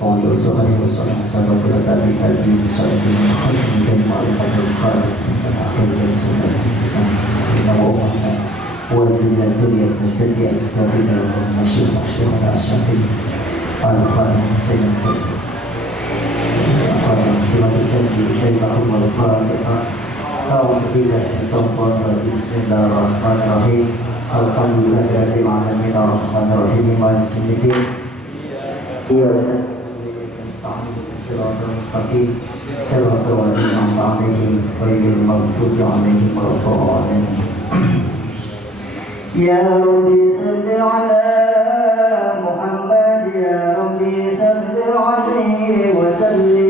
قول وصحبه وسلم السبب الذي تدري بسبب حسن زي معرفة القلب سنسمع كل سنة سنسمع إنه أمنا وزن زرية مسجي أسكابنا ومشي مشي على أشرفه القلب سنة سنة Sahabat kita berjanji Sayyidahumul Fatihah Ta'awun billahi Bismillahirrahmanirrahim Bismillahirrahmanirrahim Alhamdulillahirabbil alamin arrahmanirrahim maliki yaumiddin Iyyaka nasta'in siratal mustaqim siratal ladzina an'amta 'alaihim ghairil maghdubi 'alaihim waladdallin Ya Rabbi salli 'ala Muhammad ya Rabbi salli 'alaihi wa sallim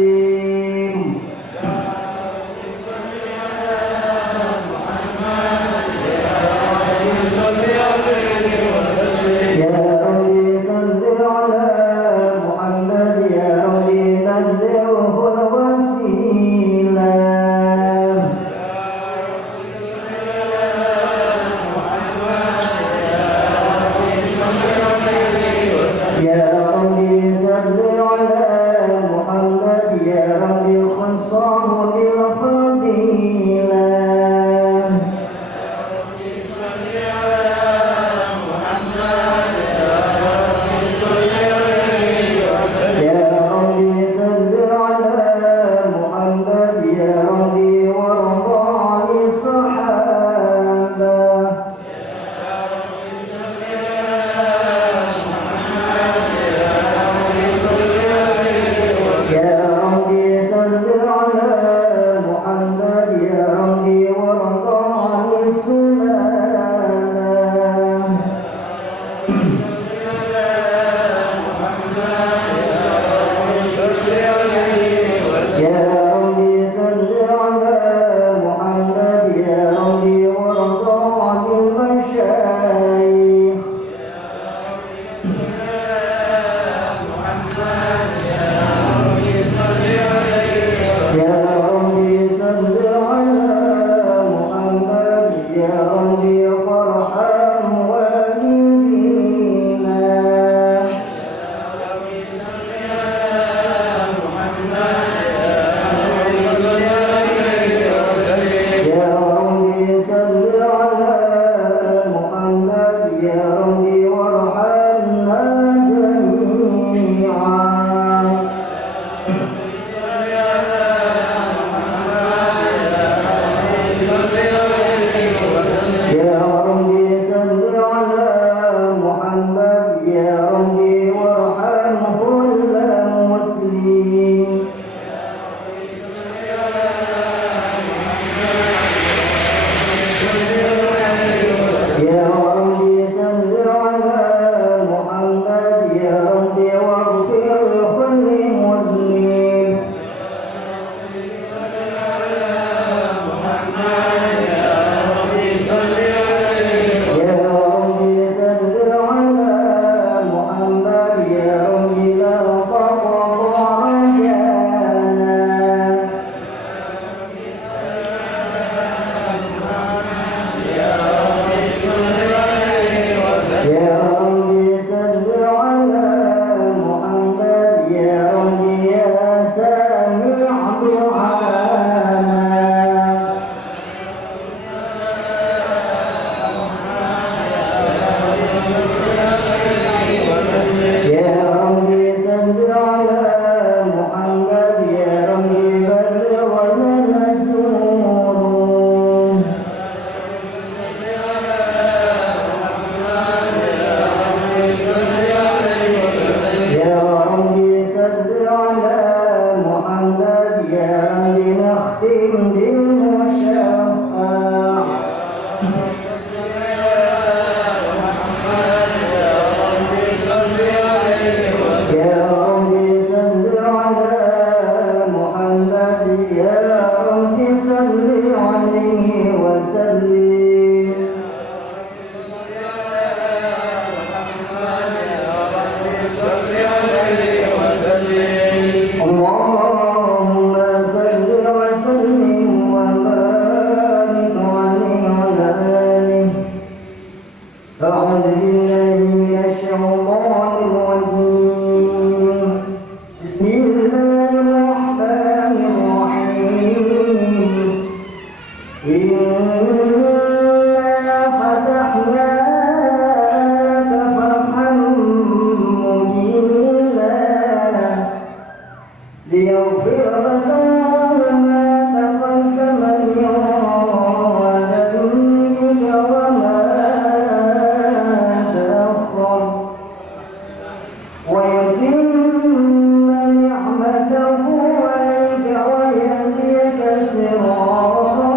ويتم نعمته عليك ويهديك صراطا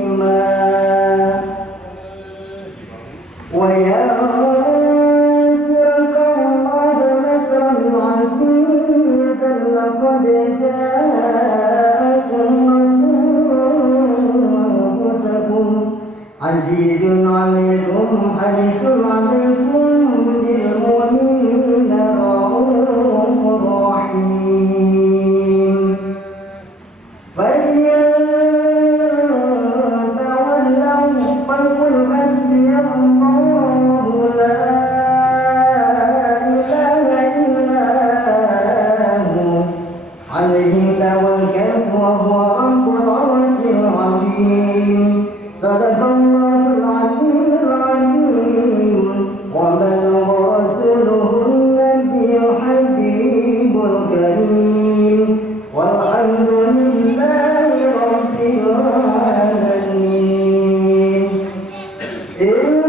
مستقيما وينصرك الله نصرا عزيزا لقد جاءكم رسول أنفسكم عزيز عليكم حريص عليكم بالمؤمنين رؤوف رحيم فإن تولوا فقل حسبي الله لا إله إلا هو عليه توكلت وهو رب العرش العظيم صدق الله العلي العظيم وبلغ رسوله النبي الحبيب الكريم والحمد لله رب العالمين إن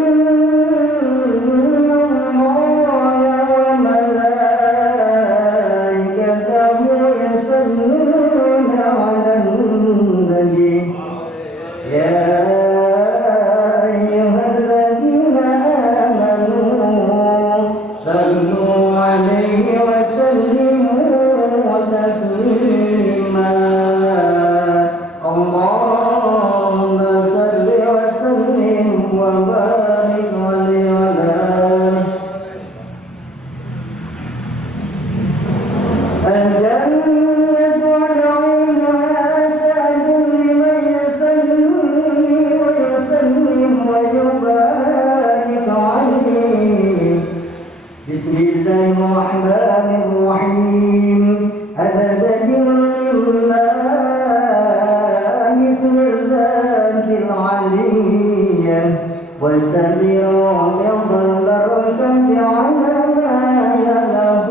الله وملائكته يصلون على النبي يا أيها الذين آمنوا صلوا عليه وسلموا تسليما اللهم صل وسلم وبارك عليه وعلى الجنة ونعيمها سعد لمن يصلي ويسلم ويبارك عليه بسم الله الرحمن الرحيم أبدا لله بسم الله العلي واستمروا رضا البركة على ما له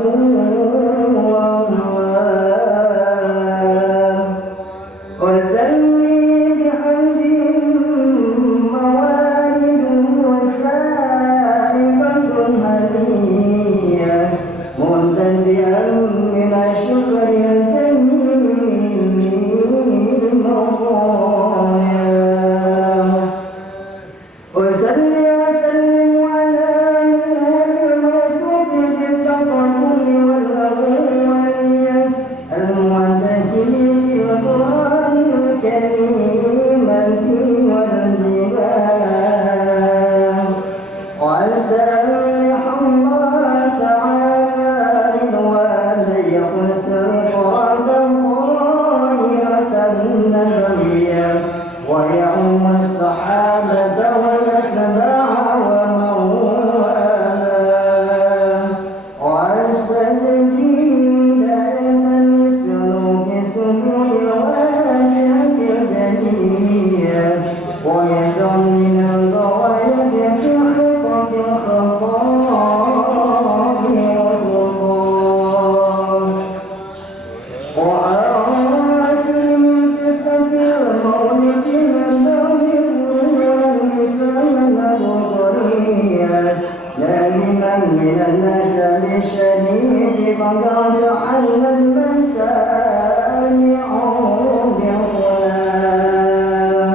وسمي بحمد موالد وسائقة هنية ممتلئا من الشكر الجميل مضايا وسلم وسلم على نور الموصوف بالتقدم والأولية المعتكف في القرآن الكريم والجبال وأسأل الله تعالى رضوان يقص رقابا طاهرة نبوية ويعم الصحابة والأتباع ومن والاه وأستجيب دائما لسلوك سبل الواجهة الجلية ويدع من الغواية في خطط الخطاب والخطاب وأواصل من قصة المولد النبوي والنساء البقرية دائما من النسب الشريف قد رجعنا المسامع بغلام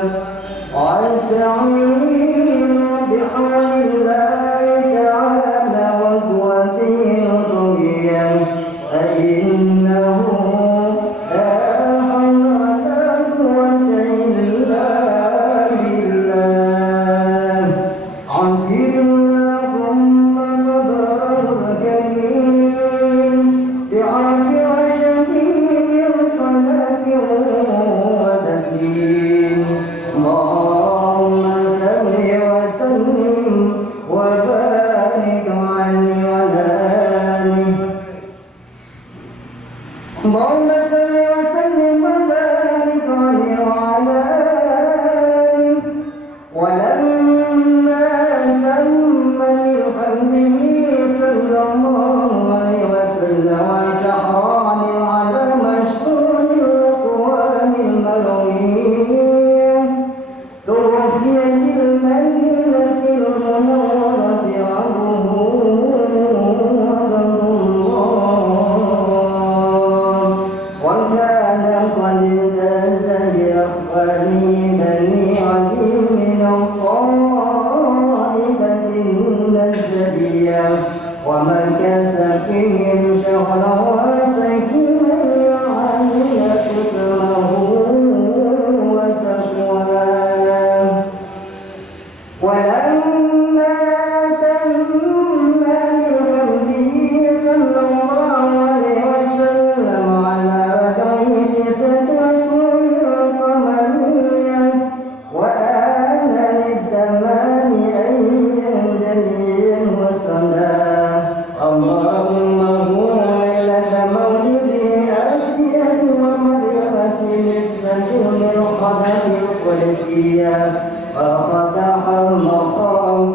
واستعين بحول الله تعالى وقوته القوية فإنه لا حول ولا قوة إلا بالله عبد اللهم قدره الكريم ومكث فيهم شهرا وسكينا يعلم سكمه وسقواه ولما تم من حمده صلى الله عليه وسلم على وجهه تسعة أشهر قمرية وآن للزمان عيا جليا وصلاة اللهم هو ليلة مولده آسيا ومريم في نسبة من القدم القدسية وفتح المقام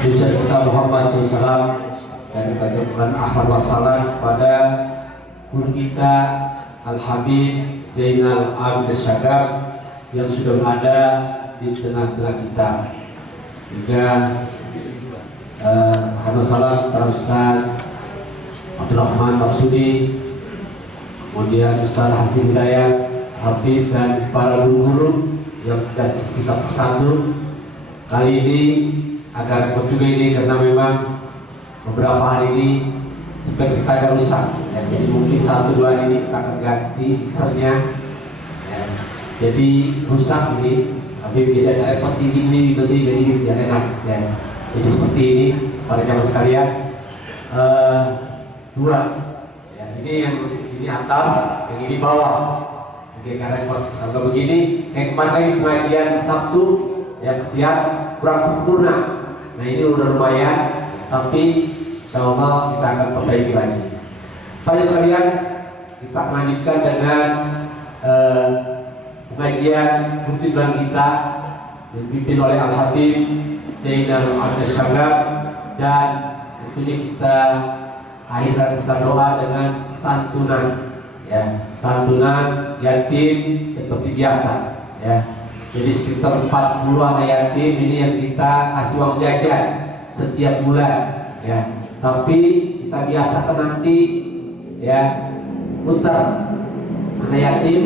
Tujuan kita Muhammad SAW dan kita ucapkan akhir wassalam pada guru kita Al-Habib Zainal Abidin Syagab yang sudah berada di tengah-tengah kita. Juga akhir wassalam para Ustaz Abdurrahman Marsudi, kemudian Ustaz Hasim Hidayat, Habib, dan para guru-guru yang sudah satu-satu. Kali ini agak repot juga ini karena memang beberapa hari ini seperti kita agak rusak ya. Jadi mungkin 1-2 hari ini kita akan ganti mixernya ya. Jadi rusak ini, tapi tidak ada repot ini jadi biar enak ya. Jadi seperti ini para jamaah sekalian, dua ya, ini yang ini atas, yang ini bawah. Oke, karena repot. Kalau begini kayak kemarin pengajian Sabtu yang siap kurang sempurna. Nah ini udah lumayan, tapi insyaallah kita akan perbaiki lagi. Pada sekalian, kita melanjutkan dengan pengajian rutin bulan kita yang dipimpin oleh Al-Habib Zainal Abidin Syagab, dan tentunya kita akhirkan setelah doa dengan santunan ya, santunan yatim seperti biasa ya. Jadi sekitar 40 anak yatim ini yang kita kasih uang jajan setiap bulan ya. Tapi kita biasakan nanti ya muter anak yatim.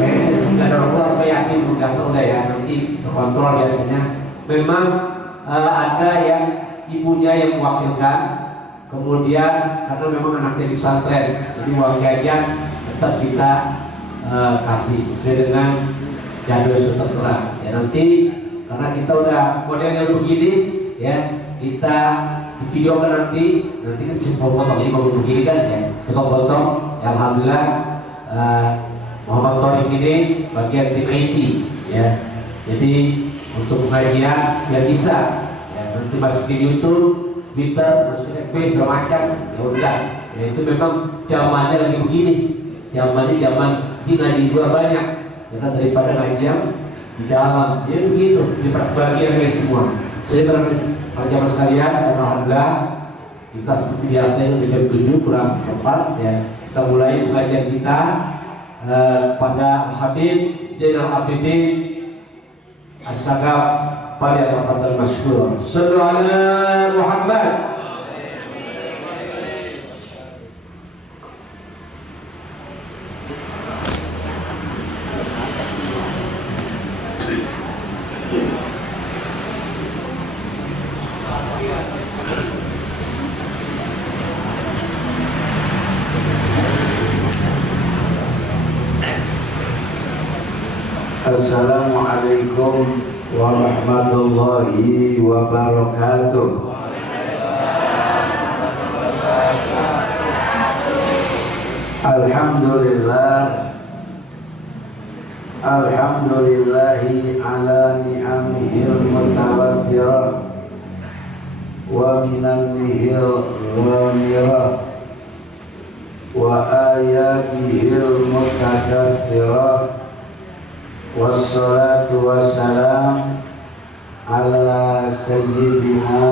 Kayak saya tidak ada orang tua yatim udah ya, nanti terkontrol biasanya. Memang ada yang ibunya yang mewakilkan, kemudian karena memang anaknya di pesantren, jadi uang jajan tetap kita kasih sesuai dengan jadwal sudah tertera ya. Nanti karena kita udah modelnya begini ya, kita videokan nanti kan bisa potong ini kalau begini kan ya, potong-potong ya. Alhamdulillah Muhammad Thorik ini bagian tim IT ya. Jadi untuk pengajian ya bisa ya, nanti masukin YouTube, Twitter, masukin FB segala macam ya udah ya. Itu memang zamannya lagi begini, zamannya zaman di gua banyak ya kan, daripada ngajian di dalam ya begitu, diperbagian guys semua. Saya para jamaah sekalian, alhamdulillah kita seperti biasa ini jam 7 kurang seperempat ya, kita mulai pengajian kita pada Habib Zainal Abidin Syagab pada tempat masyhur. Sallallahu alaihi Muhammad. Assalamualaikum warahmatullahi wabarakatuh. Alhamdulillah, alhamdulillahi ala ni'amihil mutawattirah wa minannihil ghamirah wa ayatihil mutakassirah. Wassalatu wassalam ala sayyidina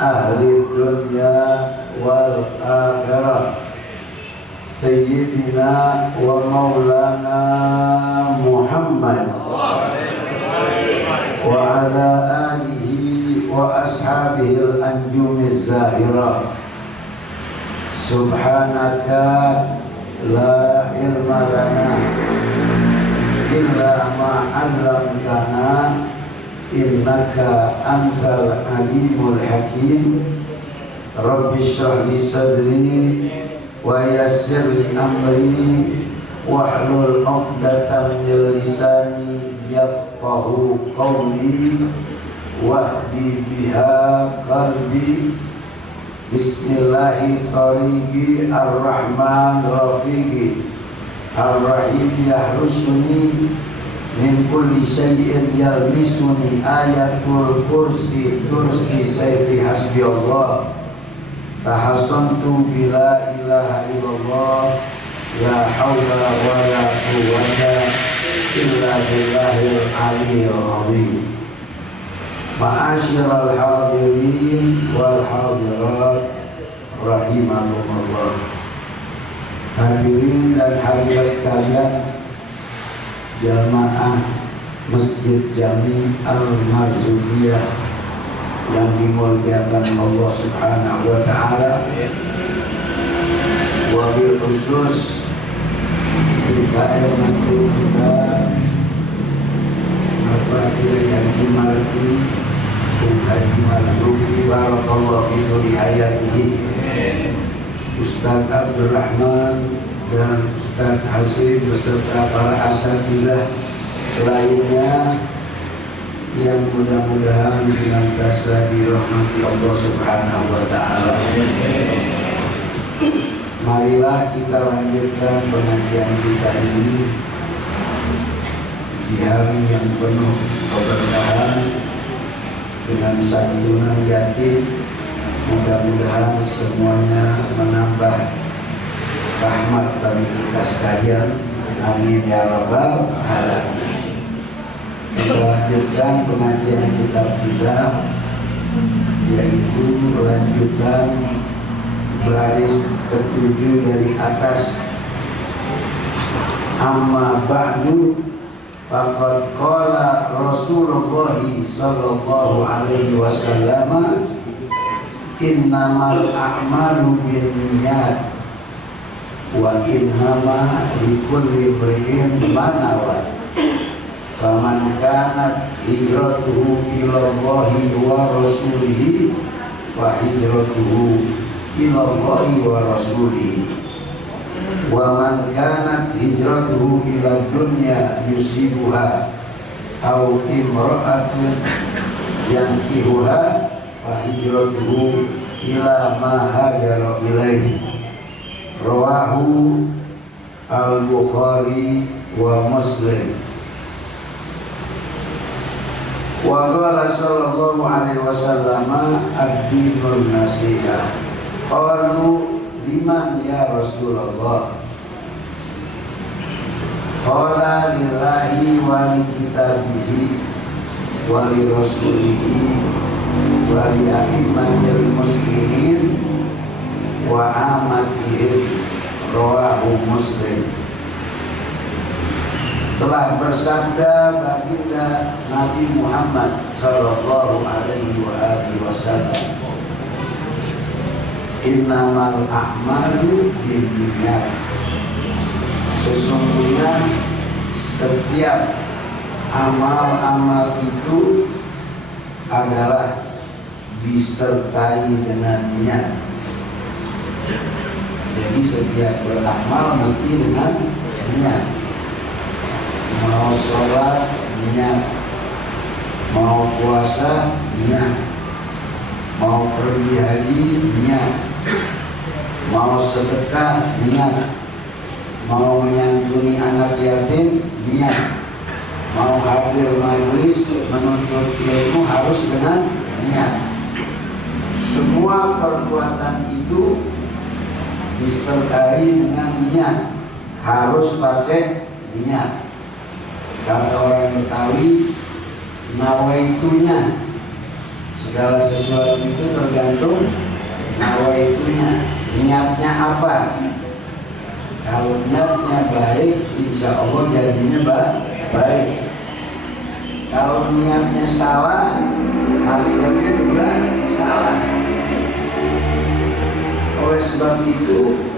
ahli dunya wal akhirah, sayyidina wa maulana Muhammad wa ala alihi wa ashabihi al-anjumiz zahirah. Subhanaka la ilma lana illa ma'allamtana innaka antal alimul hakim. Rabbi shrah li sadri wa yassir li amri wahlul 'uqdatam min lisani yafqahu qawli wahdi biha qalbi. Bismillahi tariqi ar-rahman rafiqi Ar-Rahim yahrusuni min kulli syai'in yalmisuni. Ayatul kursi tursi sayfi hasbi Allah. Tahassantu bila ilaha illallah la hawla wa la quwwata illa billahil aliyyil azim. Ma'asyiral hadirin wal hadirat rahimakumullah. Hadirin dan hadirat sekalian, jamaah Masjid Jami Al-Marzuliyah yang dimuliakan Allah Subhanahu wa taala, wabil khusus PKM masjid kita Bapak Kiai Haji Mardi bin Haji Marzuki barakallahu fi kulli hayatihi, Ustaz Abdurrahman dan Ustaz Hasim beserta para asatizah lainnya yang mudah-mudahan senantiasa dirahmati Allah Subhanahu wa taala. Marilah kita lanjutkan pengajian kita ini di hari yang penuh keberkahan dengan santunan yatim. Mudah-mudahan semuanya menambah rahmat bagi kita sekalian. Amin ya rabbal alamin. Kita lanjutkan pengajian kitab kita, yaitu lanjutan baris ketujuh dari atas. Amma ba'du, faqad qala Rasulullah sallallahu alaihi wasallam, innamal a'malu binniyat wa innama likulli imri'in ma nawa. Faman kanat hijratuhu ilallahi wa rasulihi fa hijratuhu ilallahi wa rasulihi. Wa man kanat hijratuhu ila dunya yusibuha au imra'atin yankihuha fa hijratuhu ila ma hajara ilaihi. Rawahu al-Bukhari wa Muslim. Wa qala sallallahu alaihi wasallam ad-dinun nasihah. Qalu liman ya Rasulullah? Qala lillahi wa li kitabihi wa li rasulihi wa li a'immatil muslimin wa amatihim. Rawahu Muslim. Telah bersabda baginda Nabi Muhammad sallallahu alaihi wa alihi wasallam, innamal a'malu binniyat. Sesungguhnya setiap amal-amal itu adalah disertai dengan niat. Jadi setiap beramal mesti dengan niat. Mau sholat niat, mau puasa niat, mau pergi haji niat, mau sedekah niat, mau menyantuni anak yatim niat, mau hadir majelis menuntut ilmu harus dengan niat. Semua perbuatan itu disertai dengan niat, harus pakai niat. Kata orang Betawi, nawaitunya. Segala sesuatu itu tergantung nawaitunya, niatnya apa. Kalau niatnya baik, insya Allah jadinya baik. Kalau niatnya salah, hasilnya juga salah. Oleh sebab itu,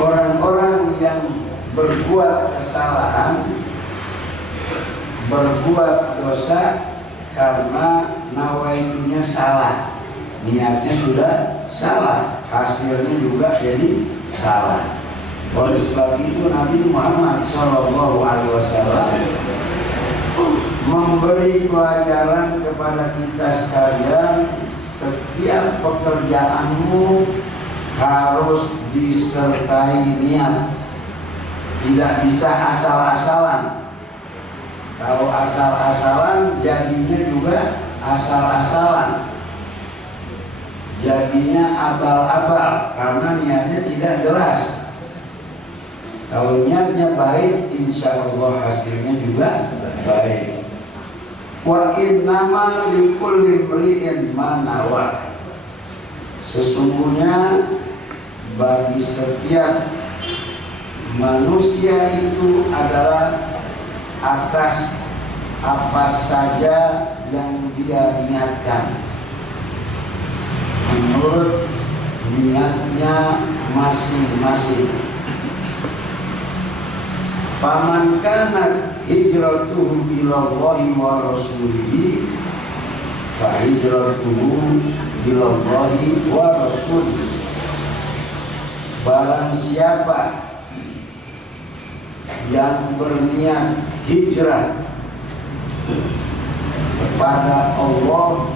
orang-orang yang berbuat kesalahan, berbuat dosa karena nawaitunya salah, niatnya sudah salah, hasilnya juga jadi salah. Oleh sebab itu Nabi Muhammad SAW memberi pelajaran kepada kita sekalian, setiap pekerjaanmu harus disertai niat. Tidak bisa asal-asalan. Kalau asal-asalan jadinya juga asal-asalan. Jadinya abal-abal karena niatnya tidak jelas. Kalau niatnya baik, insya Allah hasilnya juga baik. Wa innama likulli imri'in ma nawa. Sesungguhnya bagi setiap manusia itu adalah atas apa saja yang dia niatkan menurut niatnya masing-masing. Faman kanat hijratuhu ilallahi wa rasulihi fa hijratuhu ilallahi wa rasulihi. Barang siapa yang berniat hijrah kepada Allah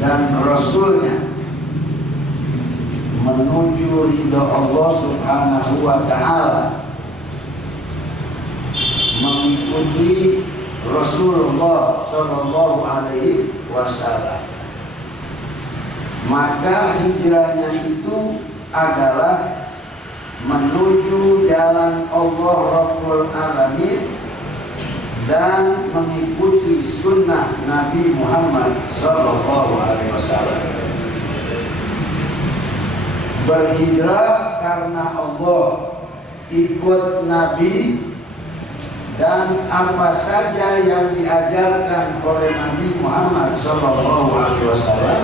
dan Rasulnya, menuju ridha Allah Subhanahu wa ta'ala, mengikuti Rasulullah Shallallahu Alaihi Wasallam, maka hijrahnya itu adalah menuju jalan Allah Rabbul Alamin dan mengikuti sunnah Nabi Muhammad Shallallahu Alaihi Wasallam. Berhijrah karena Allah, ikut Nabi, dan apa saja yang diajarkan oleh Nabi Muhammad Shallallahu Alaihi Wasallam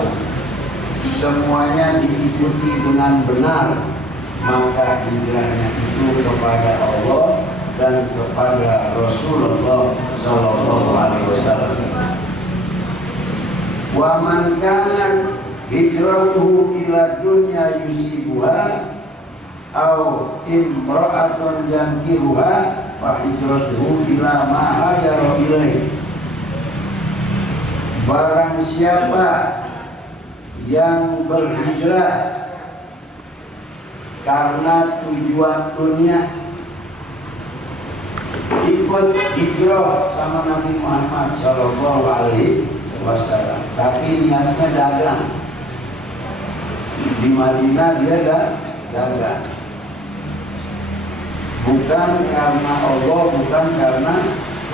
semuanya diikuti dengan benar, maka hijrahnya itu kepada Allah dan kepada Rasulullah Sallallahu Alaihi Wasallam. Wa man kana hijratuhu ila dunya yusibuha au imra'atun yankihuha fa hijratuhu ila ma hajara ilaihi. Barang siapa yang berhijrah karena tujuan dunia, ikut hijrah sama Nabi Muhammad Sallallahu Alaihi Wasallam, tapi niatnya dagang. Di Madinah dia dagang, bukan karena Allah, bukan karena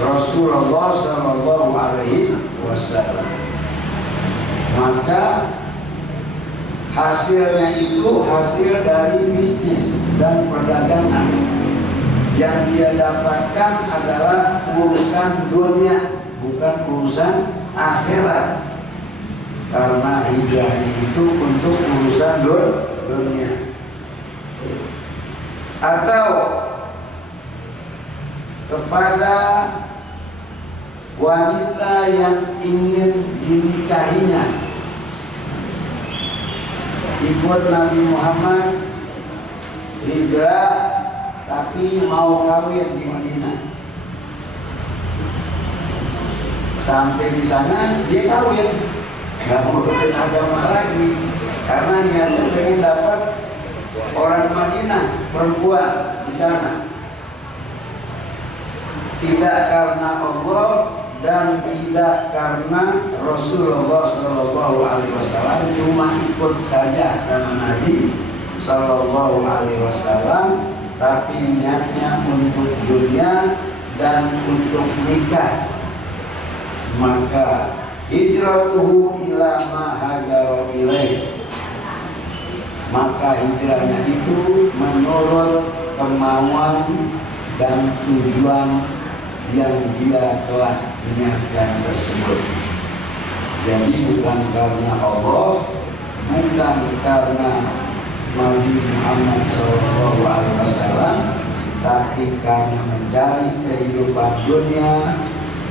Rasulullah Sallallahu Alaihi Wasallam. Maka hasilnya itu hasil dari bisnis dan perdagangan. Yang dia dapatkan adalah urusan dunia, bukan urusan akhirat. Karena hijrahnya itu untuk urusan dunia. Atau kepada wanita yang ingin dinikahinya, ikut Nabi Muhammad hijrah tapi mau kawin di Madinah. Sampai di sana dia kawin, nggak ngurusin agama lagi, karena niatnya pengen dapat orang Madinah, perempuan di sana. Tidak karena Allah dan tidak karena Rasulullah Shallallahu Alaihi Wasallam, cuma ikut saja sama Nabi Shallallahu Alaihi Wasallam, tapi niatnya untuk dunia dan untuk nikah. Maka hijratuhu ila ma hajara ilaih, maka hijrahnya itu menurut kemauan dan tujuan yang dia telah niatkan tersebut. Jadi bukan karena Allah, bukan karena Nabi Muhammad SAW, tapi karena mencari kehidupan dunia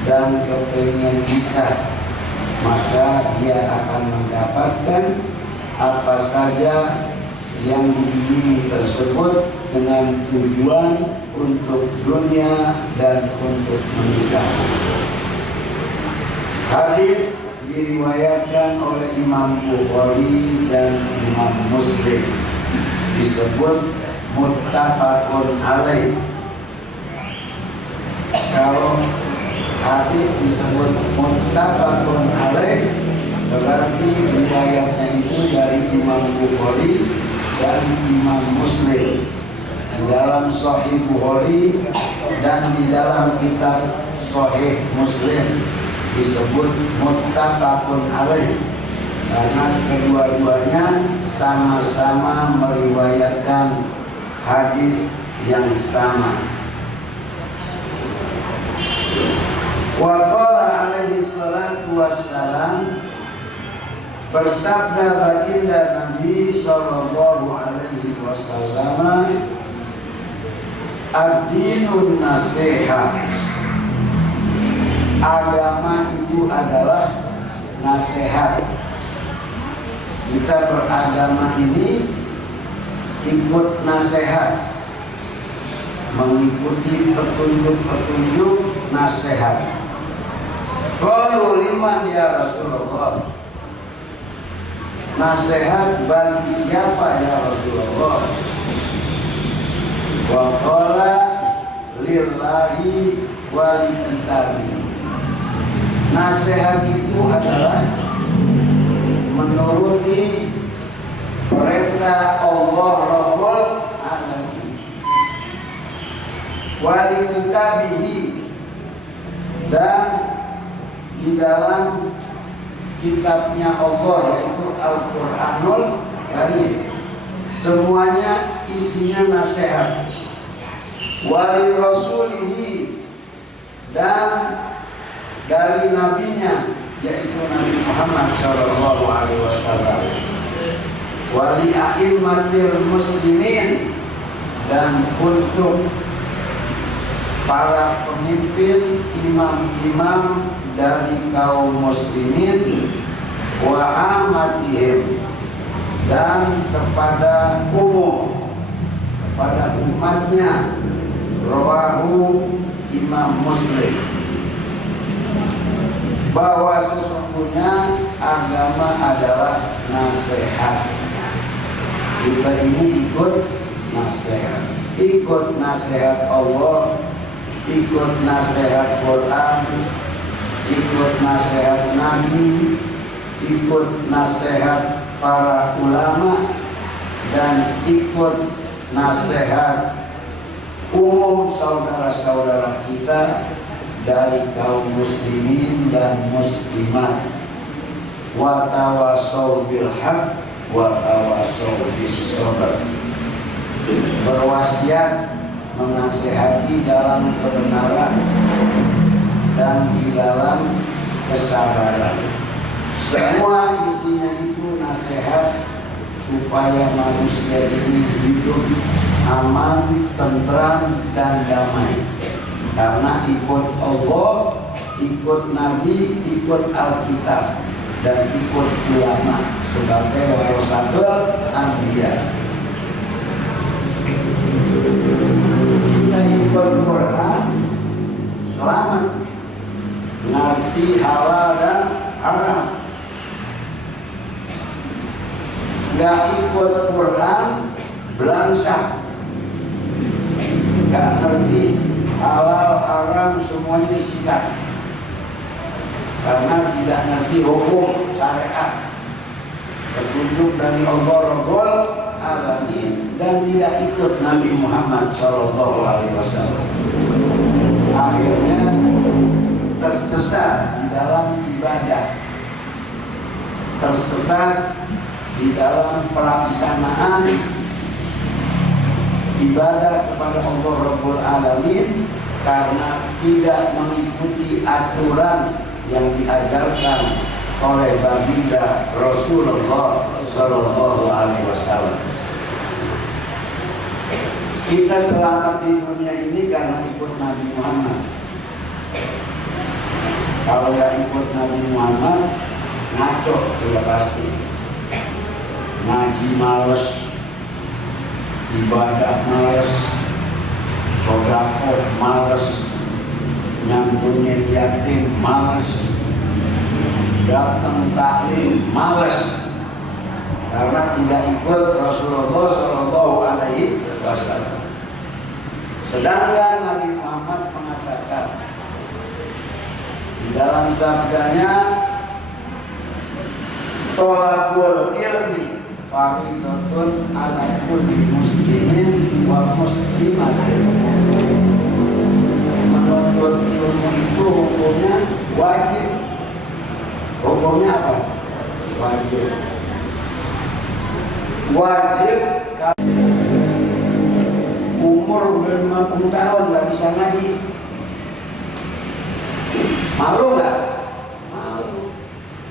dan kepengen nikah, maka dia akan mendapatkan apa saja yang diingini tersebut dengan tujuan untuk dunia dan untuk menikah. Hadis diriwayatkan oleh Imam Bukhari dan Imam Muslim, disebut muttafaqun alaih. Kalau hadis disebut muttafaqun alaih, berarti riwayatnya itu dari Imam Bukhari dan Imam Muslim di dalam Sahih Bukhari dan di dalam kitab Sahih Muslim. disebut muttafaqun alaih karena kedua-duanya sama-sama meriwayatkan hadis yang sama. Wa qala alaihi salatu wassalam, bersabda baginda Nabi sallallahu alaihi wasallam, ad-dinun nasihat, agama itu adalah nasihat. Kita beragama ini ikut nasihat, mengikuti petunjuk-petunjuk nasihat. Qalu liman ya Rasulullah, nasihat bagi siapa ya Rasulullah? Wa qala lillahi wa likitabihi, nasihat itu adalah menuruti perintah Allah Rabbul Alamin, wa likitabihi, dan di dalam kitabnya Allah yaitu Al-Quranul Karim, semuanya isinya nasihat. Wali rasulihi, dan dari nabinya yaitu Nabi Muhammad sallallahu alaihi wasallam. Wali a'immatil muslimin, dan untuk para pemimpin imam-imam dari kaum muslimin, wa amatihim, dan kepada umum, kepada umatnya. Rawahu Imam Muslim, bahwa sesungguhnya agama adalah nasihat. Kita ini ikut nasihat, ikut nasihat Allah, ikut nasihat Quran, ikut nasihat Nabi, ikut nasihat para ulama, dan ikut nasihat umum saudara-saudara kita dari kaum muslimin dan muslimat. Wa tawassaw bil haqq wa tawassaw bis sabr, berwasiat menasihati dalam kebenaran dan di dalam kesabaran. Semua isinya itu nasihat supaya manusia ini hidup aman, tentram, dan damai. Karena ikut Allah, ikut Nabi, ikut Alkitab, dan ikut ulama sebagai warasatul anbiya. Kita ikut Quran, selamat, ngerti halal dan haram. Gak ikut Quran, belangsak, gak ngerti halal haram, semuanya disikat karena tidak ngerti hukum syariat, petunjuk dari Allah Rabbul Alamin, dan tidak ikut Nabi Muhammad sallallahu alaihi wasallam. Akhirnya tersesat di dalam ibadah, tersesat di dalam pelaksanaan ibadah kepada Allah Rabbul Alamin karena tidak mengikuti aturan yang diajarkan oleh baginda Rasulullah sallallahu alaihi wasallam. Kita selamat di dunia ini karena ikut Nabi Muhammad. Kalau nggak ikut Nabi Muhammad, ngaco sudah pasti. Ngaji males, ibadah males, sedekah males, nyantuni yatim males, datang taklim males, karena tidak ikut Rasulullah Shallallahu Alaihi Wasallam. Sedangkan Nabi Muhammad mengatakan di dalam sabdanya, tolakul ilmi faridatun ala kulli muslimin wa muslimatin. Menuntut ilmu itu hukumnya wajib Hukumnya apa? Wajib. Wajib. Umur udah 50 tahun nggak bisa ngaji. Malu nggak? Malu.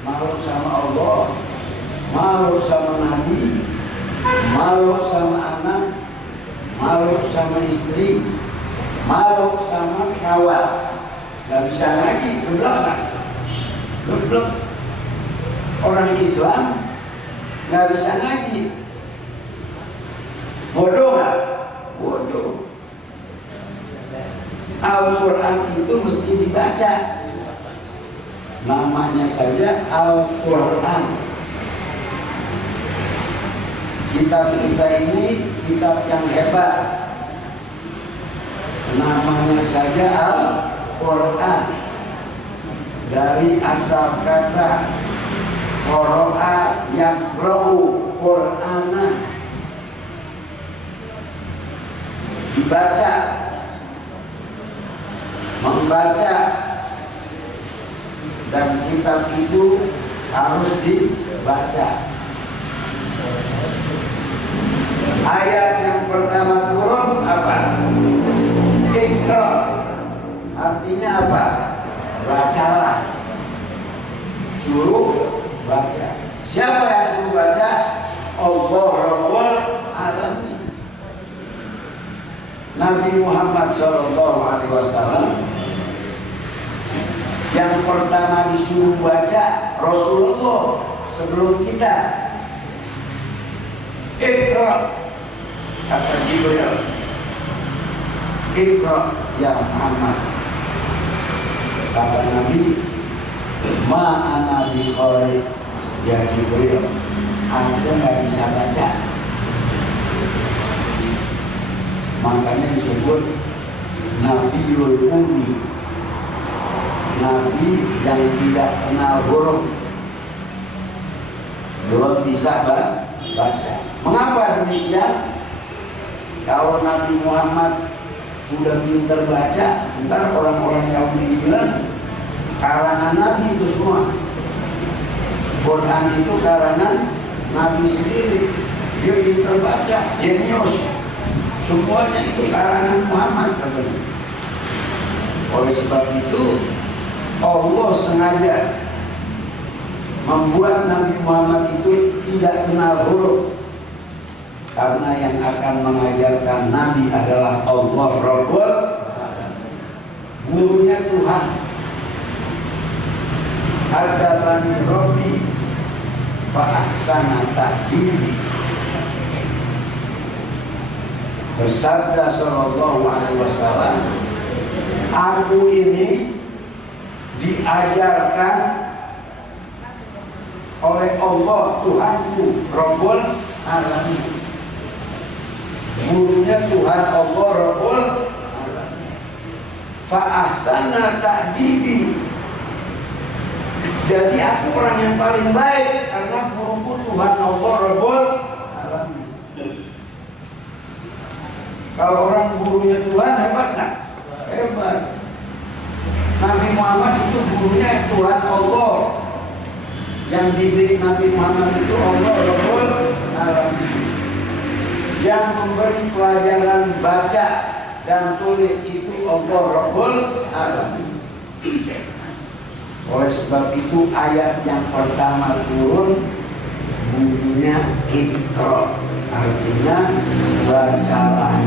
Malu sama Allah, malu sama Nabi, malu sama anak, malu sama istri, malu sama kawan. Nggak bisa ngaji, geblek nggak? Geblek. Orang Islam nggak bisa ngaji. Bodoh nggak? Bodoh. Al-Quran itu mesti dibaca. Namanya saja Al-Quran. Kitab kita ini kitab yang hebat. Namanya saja Al-Quran. Dari asal kata Qara'a yaqra'u Qur'ana, dibaca, membaca, dan kitab itu harus dibaca. Ayat yang pertama turun apa? Iqra. Artinya apa? Bacalah. Suruh baca. Siapa yang suruh baca? Allah Rabbul Alamin. Nabi Muhammad SAW yang pertama disuruh baca Rasulullah sebelum kita. Iqra, kata Jibril. Iqra ya Muhammad. Kata Nabi, ma ana biqari ya Jibril. Aku nggak bisa baca. Makanya disebut Nabiul Ummi, Nabi yang tidak kenal huruf, belum bisa baca. Mengapa demikian? Kalau Nabi Muhammad sudah pintar baca, ntar orang-orang Yahudi bilang karangan Nabi itu semua. Quran itu karangan Nabi sendiri. Dia pintar baca, jenius. Semuanya itu karangan Muhammad katanya. Oleh sebab itu Allah sengaja membuat Nabi Muhammad itu tidak kenal huruf, karena yang akan mengajarkan Nabi adalah Allah Rabbul Alamin, gurunya Tuhan. Adabani Rabbi fa ahsana ta'dibi. Bersabda sallallahu alaihi wasallam, aku ini diajarkan oleh Allah Tuhanku Rabbul Alamin. Gurunya Tuhan Allah Rabbul Alamin. Fa ahsana ta'dibi. Jadi aku orang yang paling baik karena guruku Tuhan Allah Rabbul Alamin. Kalau orang gurunya Tuhan hebat nggak? Hebat. Nabi Muhammad itu gurunya Tuhan Allah. Yang didik Nabi Muhammad itu Allah Rabbul Alamin. Yang memberi pelajaran baca dan tulis itu Allah Rabbul Alamin. Oleh sebab itu ayat yang pertama turun bunyinya Iqra, artinya bacalah.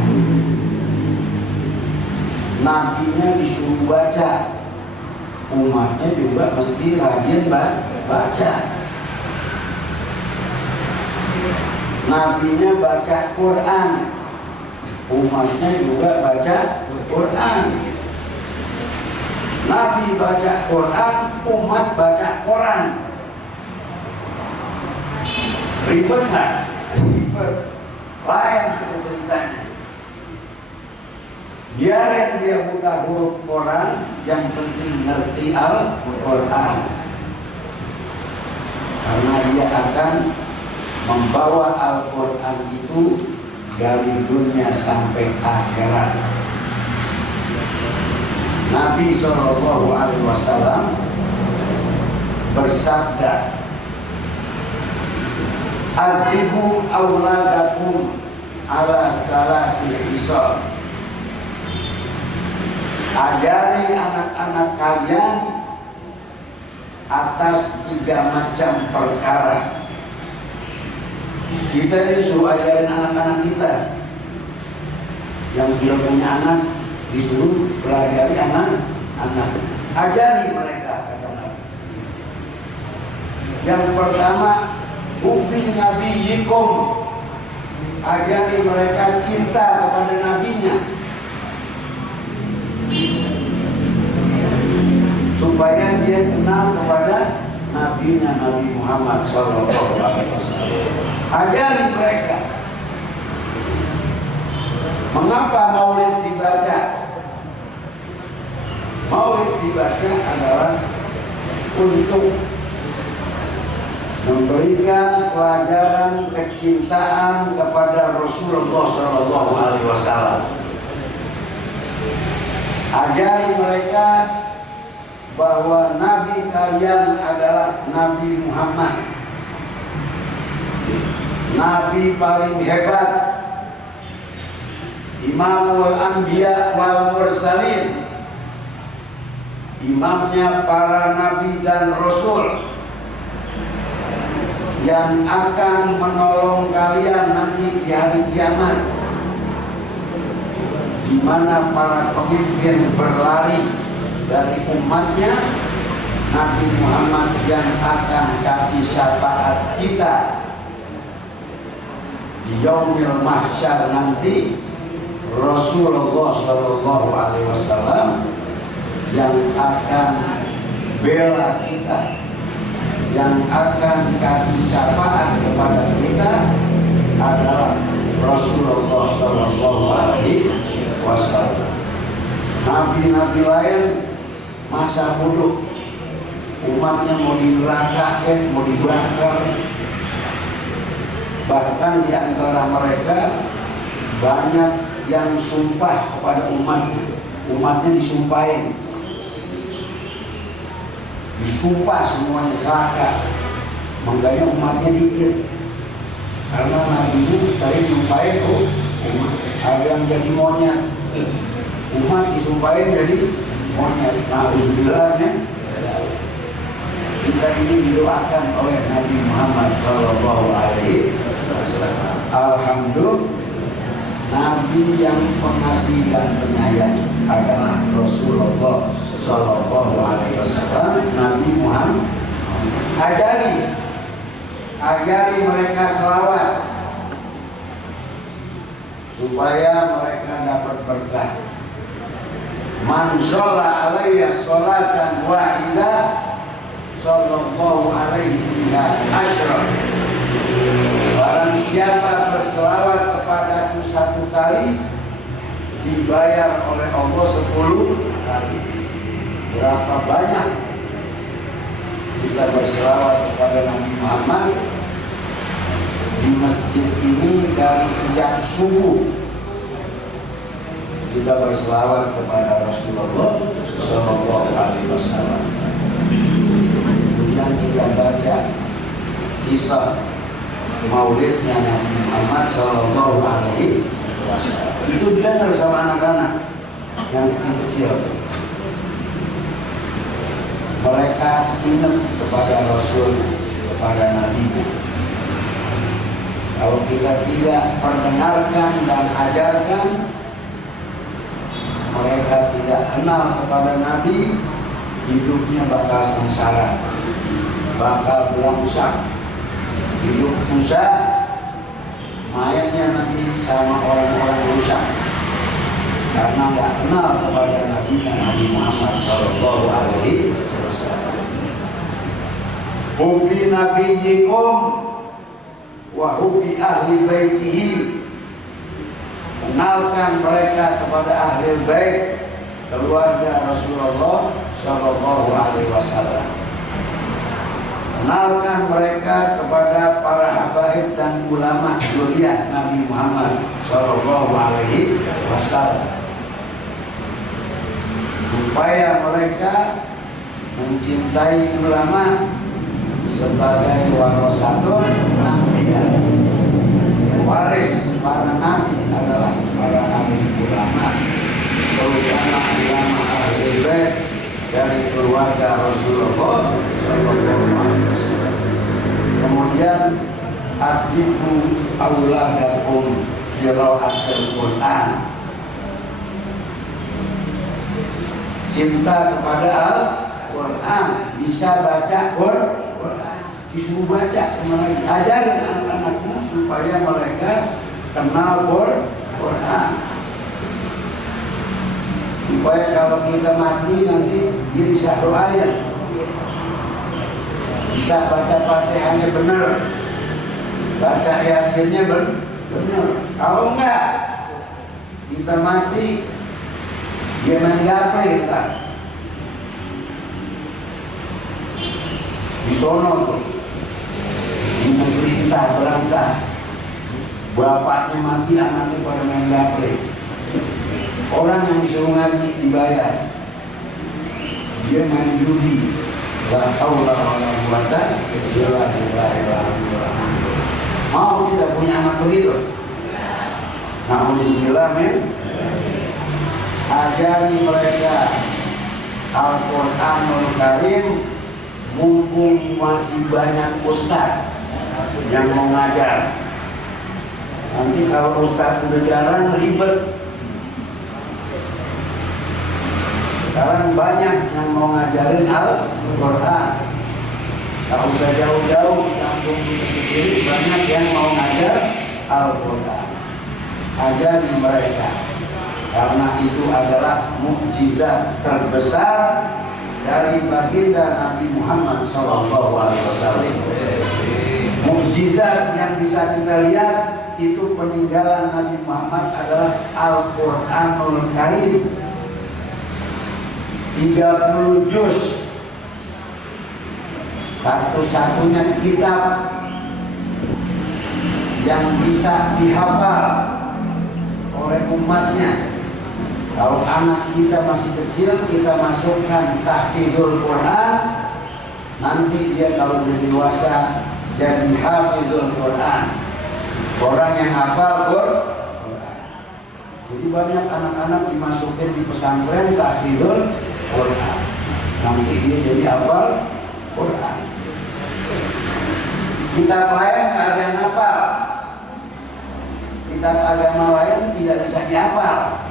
Nabinya disuruh baca, umatnya juga mesti rajin baca. Nabinya baca Quran, umatnya juga baca Quran. Nabi baca Quran, umat baca Quran. Ribet nggak? Ribet. Lain ceritanya. Biarin dia buka huruf Quran, yang penting ngerti Al-Quran. Karena dia akan membawa Al-Quran itu dari dunia sampai akhirat. Nabi SAW bersabda, "Adibu auladakum ala salasi hisab." Ajari anak-anak kalian atas 3 macam perkara. Kita disuruh ajarin anak-anak kita. Yang sudah punya anak disuruh pelajari anak-anak. Ajari mereka, kata Nabi. Yang pertama, hubbi nabiyyikum. Ajari mereka cinta kepada nabinya, supaya dia kenal kepada nabinya, Nabi Muhammad SAW. Ajari mereka. Mengapa maulid dibaca? Maulid dibaca adalah untuk memberikan pelajaran kecintaan kepada Rasulullah SAW. Ajari mereka bahwa Nabi kalian adalah Nabi Muhammad, Nabi paling hebat, Imamul Anbiya wal Mursalin, imamnya para nabi dan rasul, yang akan menolong kalian nanti di hari kiamat, di mana para pemimpin berlari dari umatnya. Nabi Muhammad yang akan kasih syafaat kita di yaumil mahsyar nanti. Rasulullah SAW yang akan bela kita, yang akan kasih syafaat kepada kita adalah Rasulullah SAW. Nabi-nabi lain masa bodoh, umatnya mau dinerakakan, mau dibakar. Bahkan di antara mereka banyak yang sumpah kepada umatnya disumpahin, disumpah semuanya celaka. Makanya umatnya dikit, karena nabinya sering nyumpahin umat. Ada yang jadi monyet, umat disumpahin jadi monyet. Na'udzubillah. Kita ini didoakan oleh Nabi Muhammad SAW. Alhamdulillah, Nabi yang pengasih dan penyayang adalah Rasulullah SAW, Nabi Muhammad. Ajari mereka selawat supaya mereka dapat berkah. Man shalla alayya sholatan wahidah sallallahu alaihi biha asyra. Barang siapa berselawat kepadaku 1 kali, dibayar oleh Allah 10 kali. Berapa banyak kita berselawat kepada Nabi Muhammad di masjid ini? Dari sejak subuh kita berselawat kepada Rasulullah SAW. Kemudian kita baca kisah maulidnya Nabi Muhammad SAW. Itu didengar sama anak-anak yang kecil-kecil. Mereka ingat kepada Rasulnya, kepada Nabinya. Kalau kita tidak perdengarkan dan ajarkan, mereka tidak kenal kepada Nabi, hidupnya bakal sengsara, bakal belangsak, hidup susah, mainnya nanti sama orang-orang rusak, karena nggak kenal kepada Nabinya, Nabi Muhammad SAW. Hubbi nabiyyikum wa hubbi ahli baitihi. Kenalkan mereka kepada ahli bait, keluarga Rasulullah SAW. Kenalkan mereka kepada para habaib dan ulama dzurriyyah Nabi Muhammad SAW, supaya mereka mencintai ulama, sebagai warasatul anbiya. Waris para nabi adalah para alim ulama, terutama ulama ahli bait dari keluarga Rasulullah SAW. Kemudian aqimu auladakum qira'atul Quran. Cinta kepada Al-Quran, bisa baca Quran, disuruh baca sama lagi. Ajarin anak-anakmu supaya mereka kenal Quran, supaya kalau kita mati nanti dia bisa doain, bisa baca Fatihahnya benar, baca Yasinnya benar. Kalau enggak, kita mati dia main gaple kita di sono tuh, di negeri entah berantah, bapaknya mati, anaknya pada main gaple. Orang yang disuruh ngaji dibayar, dia main judi. La haula wala quwata illa billah. Mau kita punya anak begitu? Na'udzubillah min. Ajari mereka Al-Quranul Karim, mumpung masih banyak ustaz yang mau ngajar. Nanti kalau ustaz udah jarang, ribet. Sekarang banyak yang mau ngajarin Al-Quran. Tak usah jauh-jauh, di kampung kita sendiri banyak yang mau ngajar Al-Quran. Ajari mereka, karena itu adalah mukjizat terbesar dari baginda Nabi Muhammad SAW. Mukjizat yang bisa kita lihat itu peninggalan Nabi Muhammad adalah Al-Quranul Karim, 30 juz, satu-satunya kitab yang bisa dihafal oleh umatnya. Kalau anak kita masih kecil, kita masukkan tahfidzul Quran, nanti dia kalau udah dewasa jadi hafizul Quran, orang yang hafal Quran. Jadi banyak anak-anak dimasukin di pesantren tahfidzul Quran, nanti dia jadi hafal Quran. Kitab lain nggak ada yang hafal, kitab agama lain tidak bisa dihafal.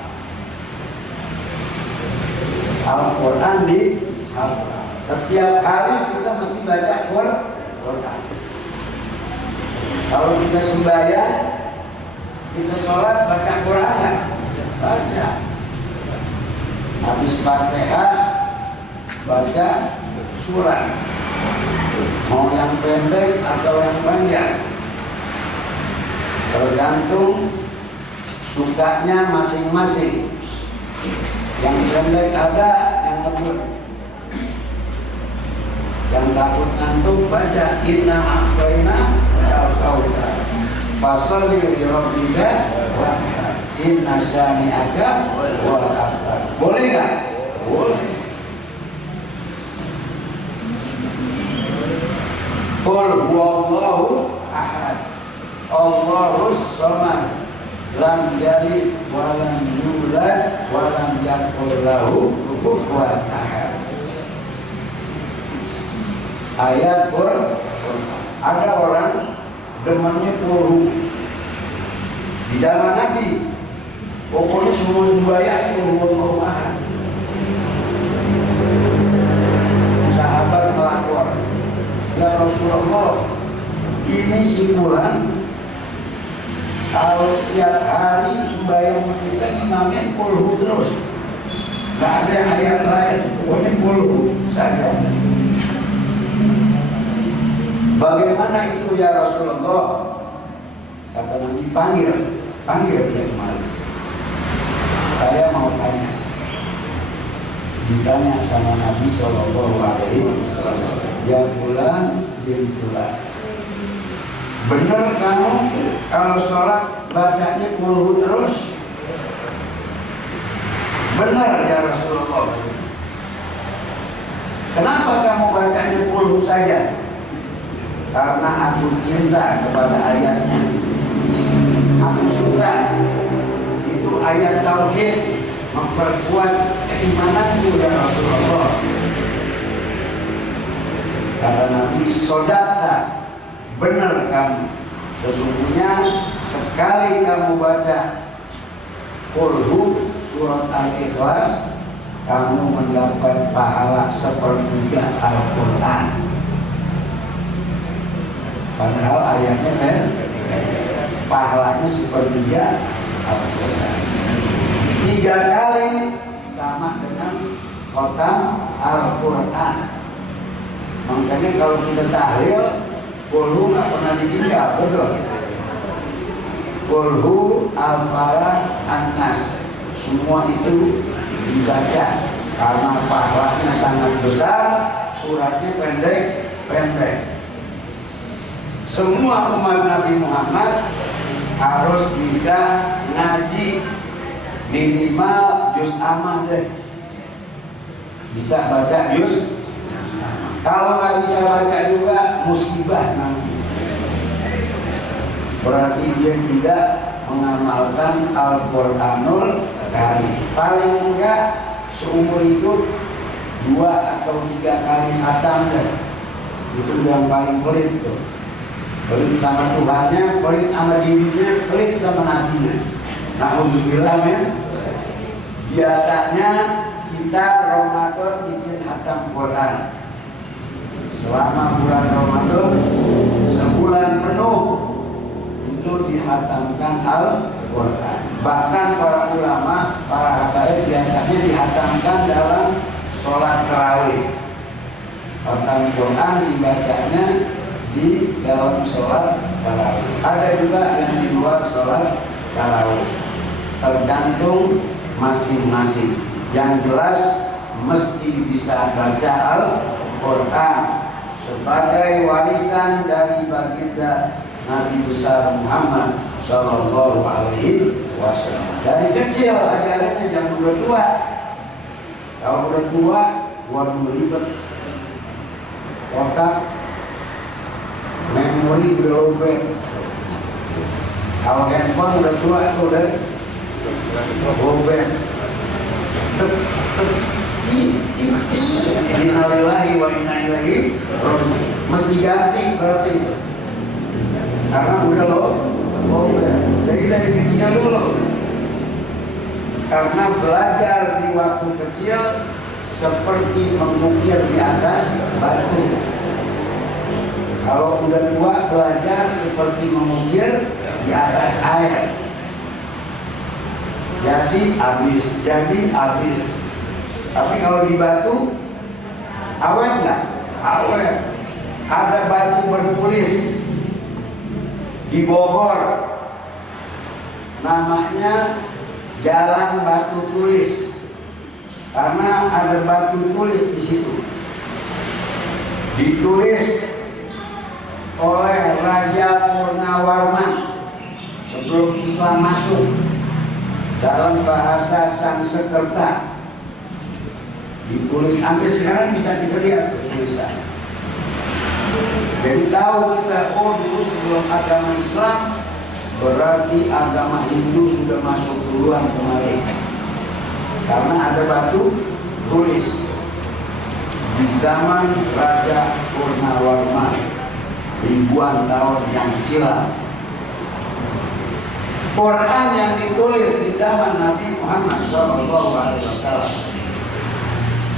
Al-Quran dihafal. Setiap hari kita mesti baca Quran. Kalau kita sembahyang, kita sholat, baca Quran nggak? Baca. Habis Fatihah, baca surat. Mau yang pendek atau yang panjang, tergantung sukanya masing-masing. Yang pendek ada, yang ngebut. Yang takut ngantuk baca Inna a'tayna al-kautsar fasholli li rabbika wanhar inna syani'aka wal abtar. Boleh nggak? Boleh. Qul huwallahu ahad Allahus samad lam yalid wa lam yulad wa lam yakul lahu kufuwan ahad. Ayat Quran. Ada orang demannya qul di zaman Nabi, pokoknya semua sembahyang qul huwallahu ahad. Sahabat melapor, ya Rasulullah, ini si fulan kalau tiap hari sembahyang kita imamin qul terus, nggak ada ayat lain, pokoknya qul saja. Bagaimana itu ya Rasulullah? Kata Nabi, panggil dia kemari. Saya mau tanya. Ditanya sama Nabi Sallallahu Alaihi Wasallam, ya fulan bin fulan, benar kamu kalau sholat bacanya qul terus? Benar ya Rasulullah. Kenapa kamu bacanya qul saja? karena aku cinta kepada ayatnya. Aku suka. Itu ayat tauhid, memperkuat keimananku ya Rasulullah. Kata Nabi, sodaka, benar kamu. Sesungguhnya sekali kamu baca Qul surat Al-Ikhlas, kamu mendapat pahala sepertiga Al-Quran. Padahal ayatnya pahalanya sepertiga Al-Quran. 3 kali sama dengan khatam Al-Quran. Makanya kalau kita tahlil, Qul nggak pernah ditinggal, betul? Qul Al-Falaq, An-Nas, semua itu dibaca karena pahalanya sangat besar, suratnya pendek. Semua umat Nabi Muhammad harus bisa ngaji minimal juz amma deh. Bisa baca juz. Kalau nggak bisa baca juga musibah namanya. Berarti dia tidak mengamalkan Al-Quranul Karim. Paling enggak seumur hidup 2 atau 3 kali khatam deh. Itu yang paling pelit tuh. Pelit sama Tuhannya, pelit sama dirinya, pelit sama nabinya. Na'udzubillah ya. Biasanya kita Ramadan bikin khatam Quran. Selama bulan Ramadan sebulan penuh itu dihatamkan Al-Quran. Bahkan para ulama, para habaib biasanya dihatamkan dalam sholat tarawih. Khatam Quran dibacanya di dalam sholat tarawih. Ada juga yang di luar sholat tarawih. Tergantung masing-masing. Yang jelas mesti bisa baca Al-Quran sebagai warisan dari baginda Nabi besar Muhammad Sallallahu Alaihi Wasallam. Dari kecil ajarannya, jangan udah tua. Kalau udah tua, waduh ribet. Otak, memori udah robek. Kalau handphone udah tua itu udah robek. Innalillahi wa inna ilaihi raji'un. Mesti ganti berarti itu. Karena udah robek. Jadi dari kecil dulu. Karena belajar di waktu kecil seperti mengukir di atas batu. Kalau udah tua belajar seperti mengukir di atas air. Jadi habis. Tapi kalau di batu awet nggak? Awet. Ada batu bertulis di Bogor, namanya Jalan Batu Tulis, karena ada batu tulis di situ. Ditulis oleh Raja Purnawarman sebelum Islam masuk, dalam bahasa Sanskerta. Ditulis sampai sekarang bisa kita lihat tulisan. Jadi tahu kita, oh dulu sebelum agama Islam berarti agama Hindu sudah masuk duluan kemarin. Karena ada batu tulis di zaman Raja Purnawarman ribuan tahun yang silam. Quran yang ditulis di zaman Nabi Muhammad SAW,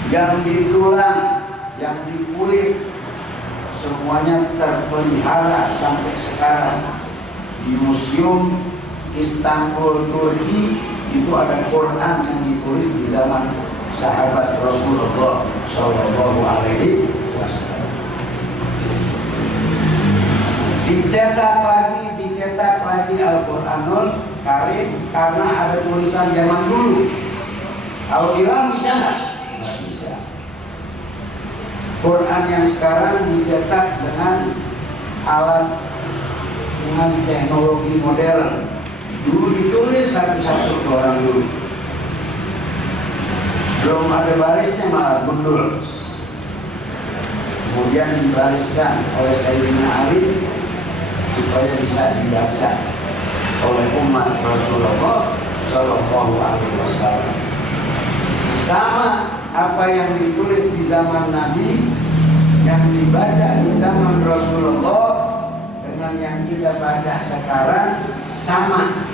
yang ditulang, yang dikulik, semuanya terpelihara sampai sekarang. Di Museum Istanbul, Turki, itu ada Quran yang ditulis di zaman sahabat Rasulullah Shallallahu Alaihi Wasallam. Dicetak lagi Al-Quranul Karim karena ada tulisan zaman dulu. Kalau hilang bisa nggak? Nggak bisa. Quran yang sekarang dicetak dengan alat, dengan teknologi modern. Dulu ditulis satu-satu orang dulu. Belum ada barisnya malah gundul. kemudian dibariskan oleh Sayyidina Ali supaya bisa dibaca oleh umat Rasulullah Shallallahu Alaihi Wasallam. Sama apa yang ditulis di zaman Nabi, yang dibaca di zaman Rasulullah dengan yang kita baca sekarang sama.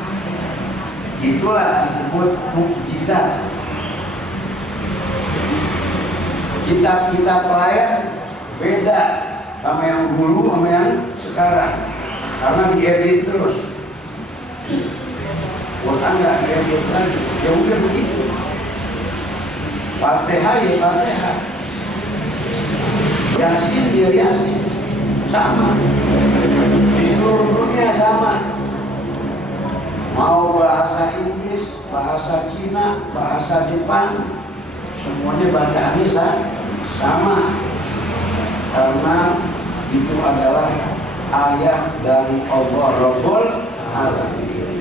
Itulah disebut mukjizat. Kitab-kitab lain beda sama yang dulu sama yang sekarang, karena diedit terus. Quran nggak diedit lagi, ya udah begitu. Fatihah ya Fatihah, Yasin ya Yasin, sama. Di seluruh dunia sama. Mau bahasa Inggris, bahasa Cina, bahasa Jepang, semuanya bacaannya sama. Karena itu adalah ayat dari Allah Rabbul Alamin.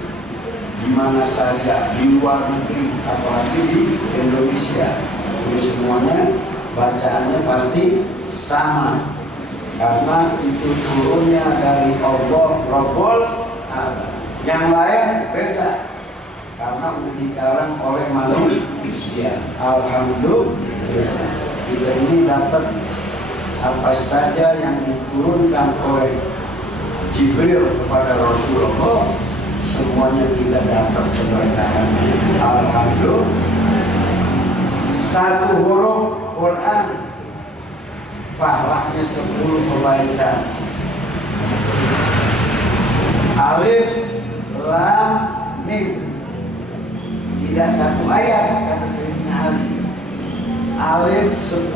Di mana saja, di luar negeri, apalagi di Indonesia, ini semuanya bacaannya pasti sama. Karena itu turunnya dari Allah Rabbul Alamin. Yang lain beda, karena udah dikarang oleh manusia. Alhamdulillah, kita ini dapat apa saja yang diturunkan oleh Jibril kepada Rasulullah, semuanya kita dapat keberkahannya. Alhamdulillah. Satu huruf Quran pahalanya 10 kebaikan. Alif Lam Mim, tidak satu ayat kata Sayyidina Ali. Alif 10,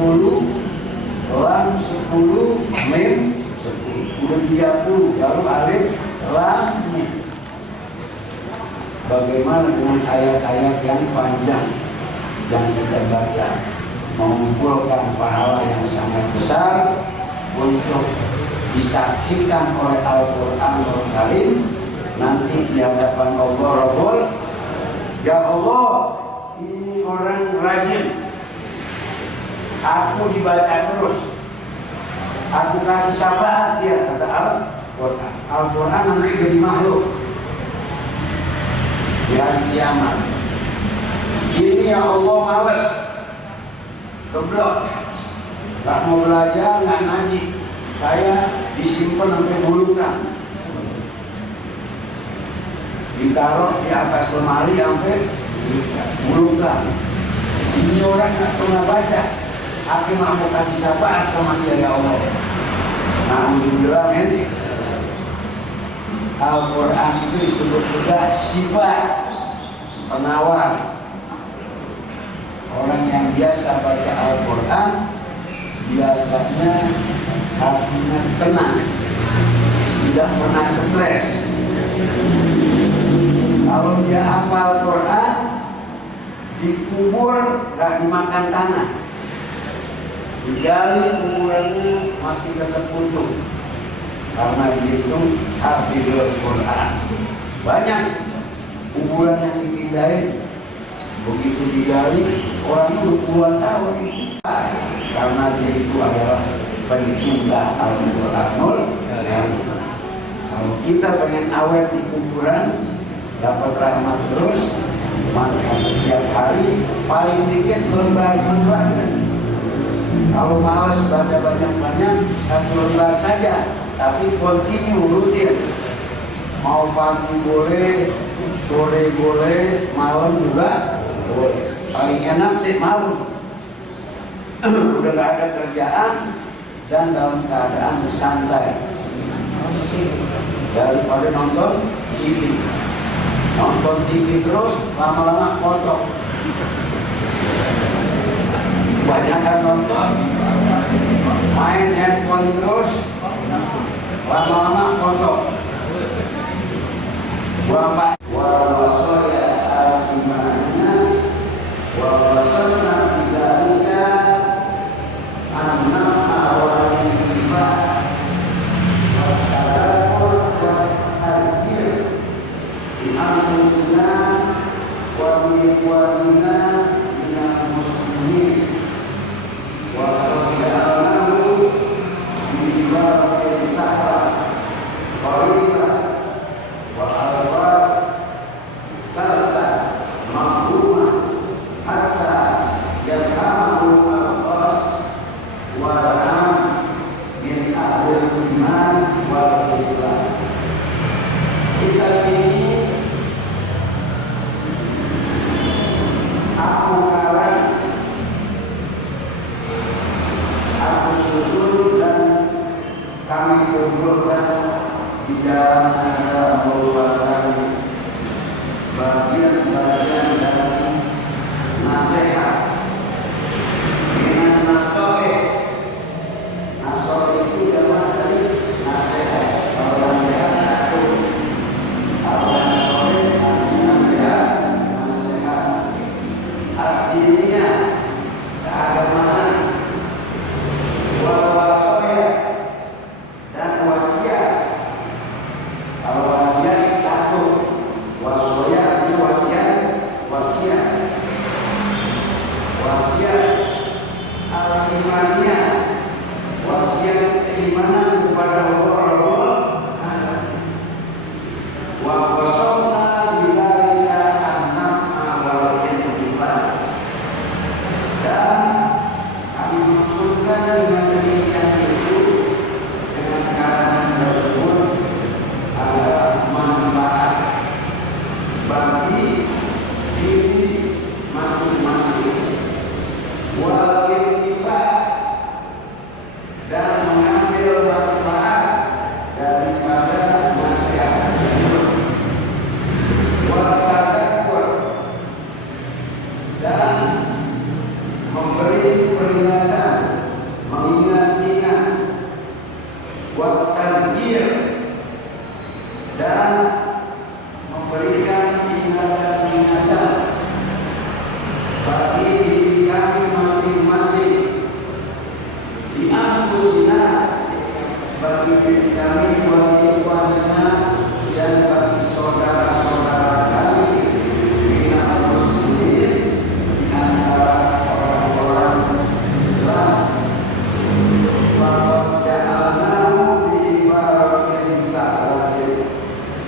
Lam 10, Mim 10, udah 30, baru Alif Lam Mim. Bagaimana dengan ayat-ayat yang panjang yang kita baca, mengumpulkan pahala yang sangat besar untuk disaksikan oleh Al-Quranul Karim nanti di hadapan Allah Rabbul. Ya Allah, ini orang rajin, aku dibaca terus, aku kasih syafaat dia, kata Al-Quran. Al-Quran nanti jadi makhluk di hari kiamat. Ini ya Allah males, geblok, gak mau belajar, gak ngaji, saya disimpan sampai bulutan, ditaruh di atas lemari sampai bulutan. Ini orang gak pernah baca, aku mau kasih syafaat sama dia ya Allah. Alhamdulillah, men. Al-Quran itu disebut juga sifat penawar. Orang yang biasa baca Al-Quran biasanya hatinya tenang, tidak pernah stres. Kalau dia hafal Quran, dikubur gak dimakan tanah, digali kuburannya masih tetap utuh, karena dia itu hafizul Quran. Banyak kuburan yang dipindahin, begitu digali orangnya udah puluhan tahun, karena dia itu adalah pencinta Al-Quranul Karim. Kalau kita pengen awet di kuburan, dapat rahmat terus, maka setiap hari paling dikit selembar-selembar. Kalau malas baca banyak-banyak, 1 lembar saja, tapi continue, rutin. Mau pagi boleh, sore boleh, malam juga boleh. Paling enak sih malam. Udah gak ada kerjaan dan dalam keadaan santai, daripada nonton TV. Nonton TV terus lama-lama kotor. Kebanyakan nonton, main handphone terus lama-lama kotor. Bapak wawasoya al-imannya wawasona bidalika anna awali bifat tadakur wa azkir di anfusina wa biwalina minal muslimin wa qadja'alnahu Al-Quran di dalamnya adalah merupakan bagian-bagian dari nasihat dengan nasoeh. Nasoeh itu jamaah dari nasihat. Kalau nasihat satu, kalau nasoeh artinya nasihat, artinya keagamaan, wasoya dan wasiat. Kalau wasiat satu, wasoya artinya wasiat, al-imaniyah, wasiat keimanan kepada Allah. Wa wasalna bidzalika an-naf'a wal intifaa. Dan kami maksudkan dengan demikian itu, dengan karangan tersebut adalah manfaat bagi diri masing-masing, wal intifaa, dan mengambil manfaat daripada nasihat tersebut, wal tadakkur, dan memberi peringatan, mengingat-ingat, wa tadzkir, dan memberikan ingatan-ingatan bagi diri kami masing-masing, di anfusina, bagi diri kami, wa ikhwanina, dan bagi saudara-saudara kami, minal muslimin, di antara orang-orang Islam. Wa ja'alnahu bi ibaratin sahratin,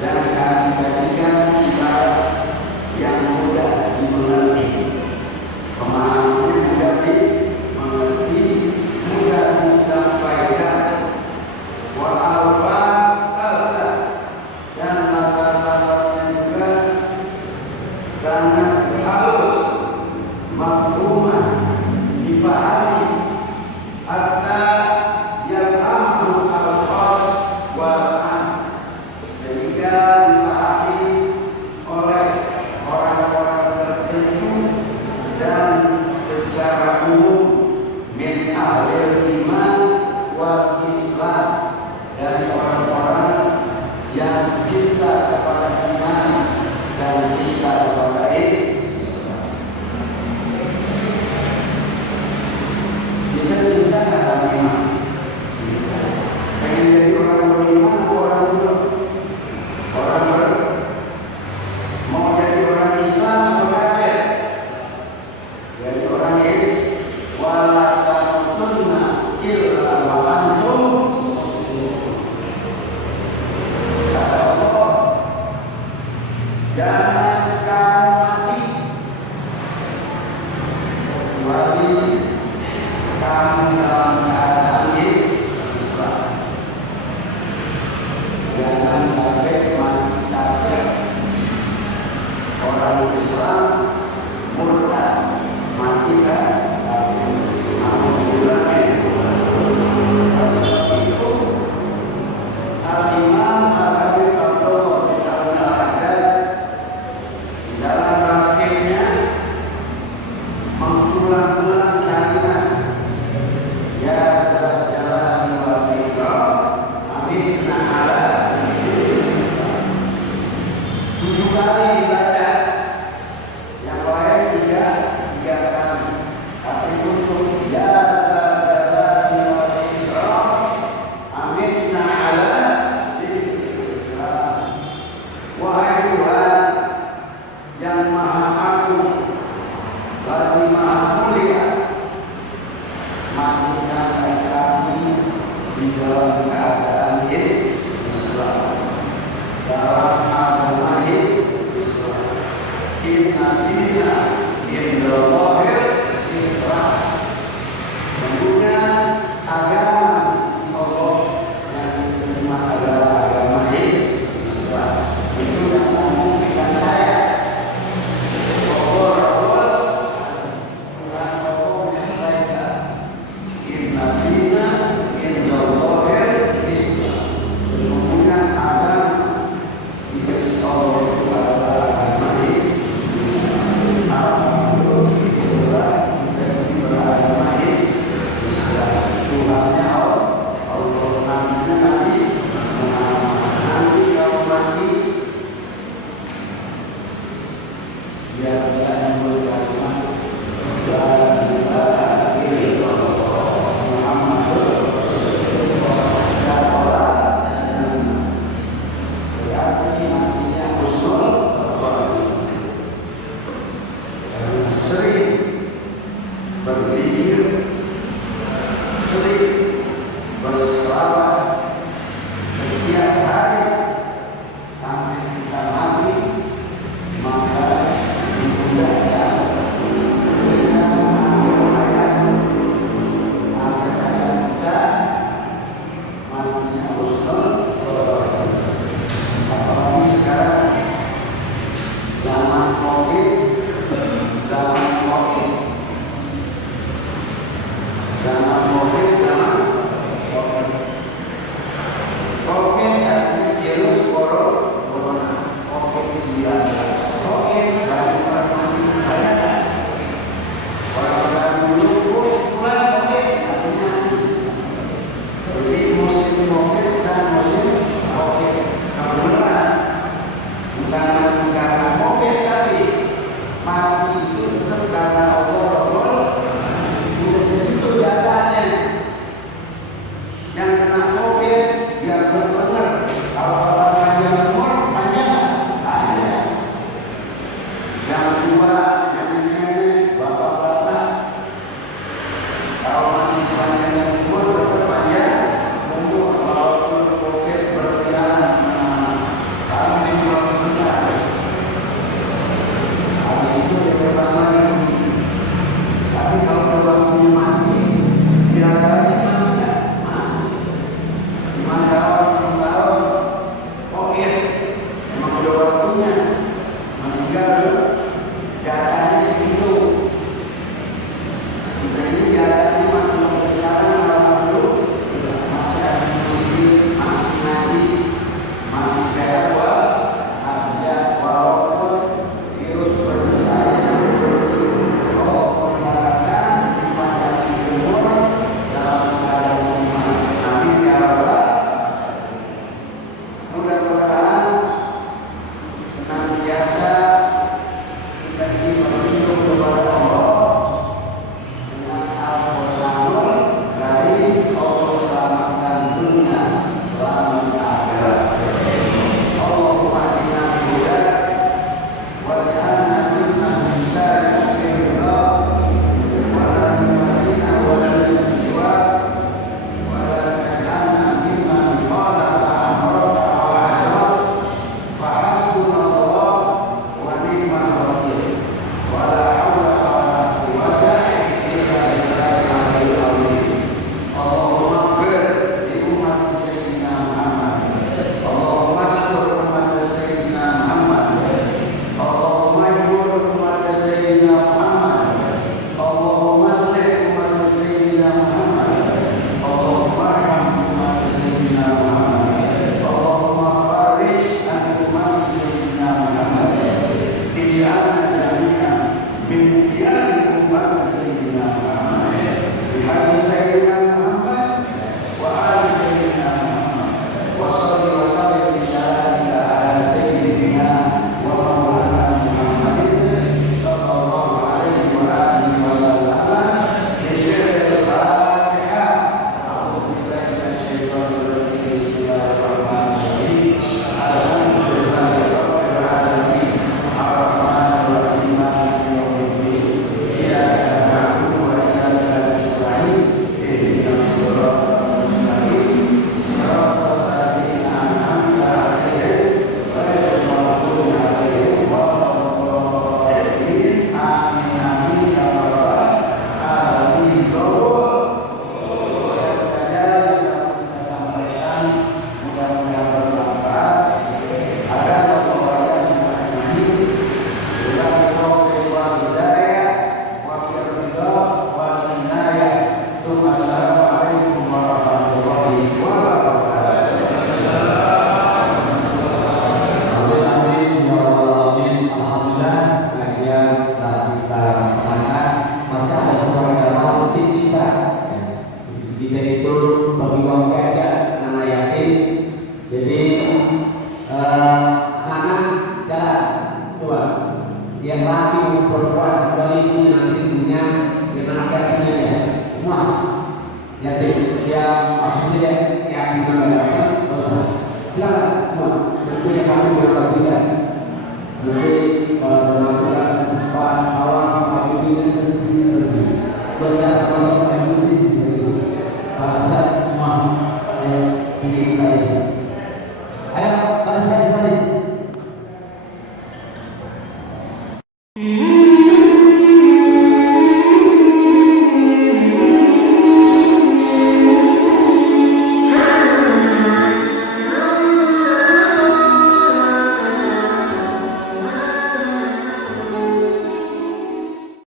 dan kami jadikan ibarat yang mudah dimengerti, pemahamannya mudah dimengerti, mudah disampaikan. Wa alfaz salsa, dan lafaz-lafaznya juga sangat halus, mafhumah, difahami, hatta yafhamu al-khas wal 'am, sehingga dipahami oleh orang-orang tertentu dan secara umum, min ahlil iman wal Islam, dari orang-orang yang cinta kepada iman dan cinta kepada Islam. Kita cinta nggak sama iman? Cinta. Pengen jadi orang beriman atau orang belum? Mau jadi orang Islam atau kafir? Jadi orang Islam. Wala tamutunna illa wa antum muslimun. Kata Allah, jangan kamu mati kecuali kamu dalam keadaan Islam. Jangan sampai mati kafir. Orang Islam murtad, mati kafir. Alhamdulillah. Sebab itu Al-Imam Al-Habib Abdullah bin Al-Haddad di dalam rakibnya mengulang-ulang kalimat ya dzal jalali wal ikram, amizna ala